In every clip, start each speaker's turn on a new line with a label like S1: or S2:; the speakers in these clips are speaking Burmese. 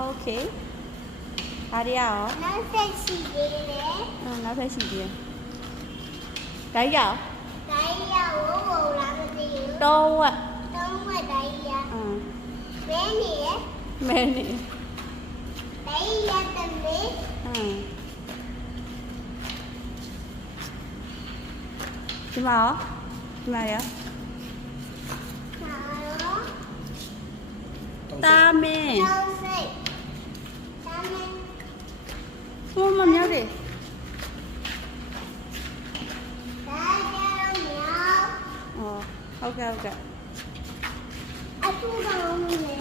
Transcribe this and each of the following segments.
S1: 오케이. 다리야.
S2: 나세시기래. 응, 나세시기.
S1: 다리야.
S2: 다리야,
S1: 오오라고지요.
S2: 또와. 또와 다리야. 응. 매니에.
S1: 매니. 다리야 담배. 응. 지마오.
S2: 지마야. 다음에. 다음에.
S1: ဟိုမမြောက်တယ်
S2: ဒါကြောင့်မြောက်
S1: ဩဟုတ်ကဲ့ဟုတ်ကဲ့
S2: အထူးကောင်းနေ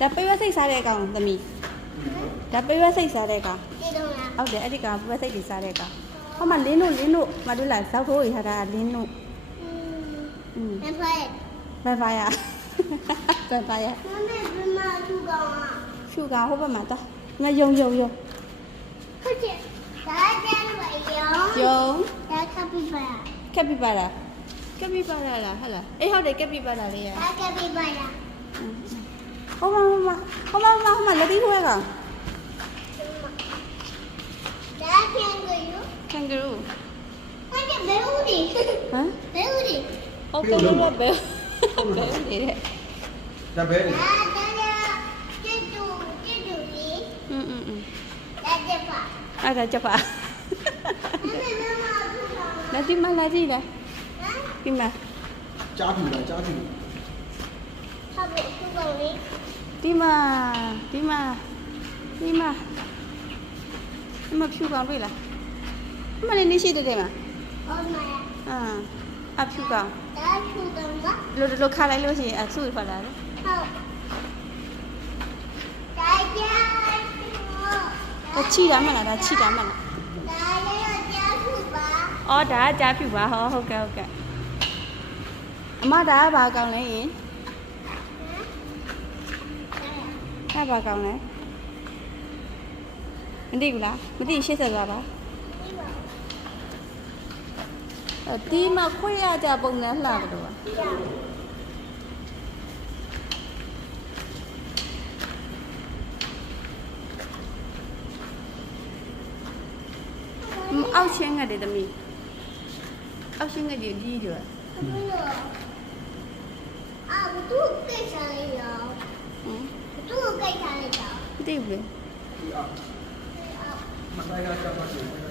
S1: ဒါပေးဝက်စိတ်စားတဲ့ကောင်သမီးဒါပေးဝက်စိတ်စားတဲ့ကောင်
S2: ဒီတော့လား
S1: ဟုတ်တယ်အဲ့ဒီကောင်ပေးဝက်စိတ်တွေစားတဲ့ကောင်ဟောမလင်းတို့လင်းတို့မတို့လားဇောက်ထိုးရထားတာလင်းတို့
S2: อืม
S1: อืม
S2: မဖိုင်
S1: ဘယ်ပါရဘယ်ပါရ
S2: မမေဘယ်မှာအထူးကောင်းอ่ะ
S1: ရှုကောင်ဟိုဘက်မှာတော့ငါယုံယုံယုံ
S2: ဟုတ်ကဲ့ဒါကြောင့်ဝရော
S1: ယုံ
S2: ဒါကပိပါ
S1: ကက်ပီပါလားကက်ပီပါလားလားဟုတ်လားအေးဟုတ်တယ်ကက်ပီပါလားလေးရ
S2: ဒါကပိပါလား
S1: ဟိုမ အဲ့ဒါချက်ပါ
S2: မမေဘယ်မှာအထူးကောင်း
S1: လက်ဒီမလာကြည့်လား
S2: ဟမ်
S1: ဒီမှာ
S3: ကြားပြီလားကြားပြီ
S2: ဟုတ်ကဲ့အထူးကောင်းလေး
S1: ဒီမှာဒီမှာဒီမှာဒီမှာဖြူကောင်တွေ့လားအမလေးနေရှိတဲ့တဲ့မှာ
S2: ဟုတ်မှာ
S1: အာအဖြူကောင်
S2: ဒါထူကောင်းက
S1: လို့လို့ခါလိုက်လို့ရှိရင်အဆူထွက်လာတယ်
S2: ဟုတ်ဒါကြောင့်
S1: ဒါ ချိတာမှလားဒါချိတာမှလား
S2: ဒါလည်းတော့ကြားထူပါ
S1: အော်ဒါကကြားဖြူပါဟောဟုတ်ကဲ့ဟုတ်ကဲ့အမဒါကဘာကောင်လဲယင်ဒါဘာကောင်လဲမသိဘူးလားမသိရှေ့ဆက်သွားပါအဲဒီမှာခွေရကြပုံနဲ့လှတယ်တော့ အောက်ချင်းငတ်တယ်သမီးအောက်ချင်းငတ်ကြီးကြီးတယ်
S2: အာဘသူကိစ္စလေးရော
S1: ဟမ်
S2: ဘသူကိစ္စလေးရော
S1: မသိဘူးလေ
S3: ဒီအာမဆိုင်ကကြားပါစေ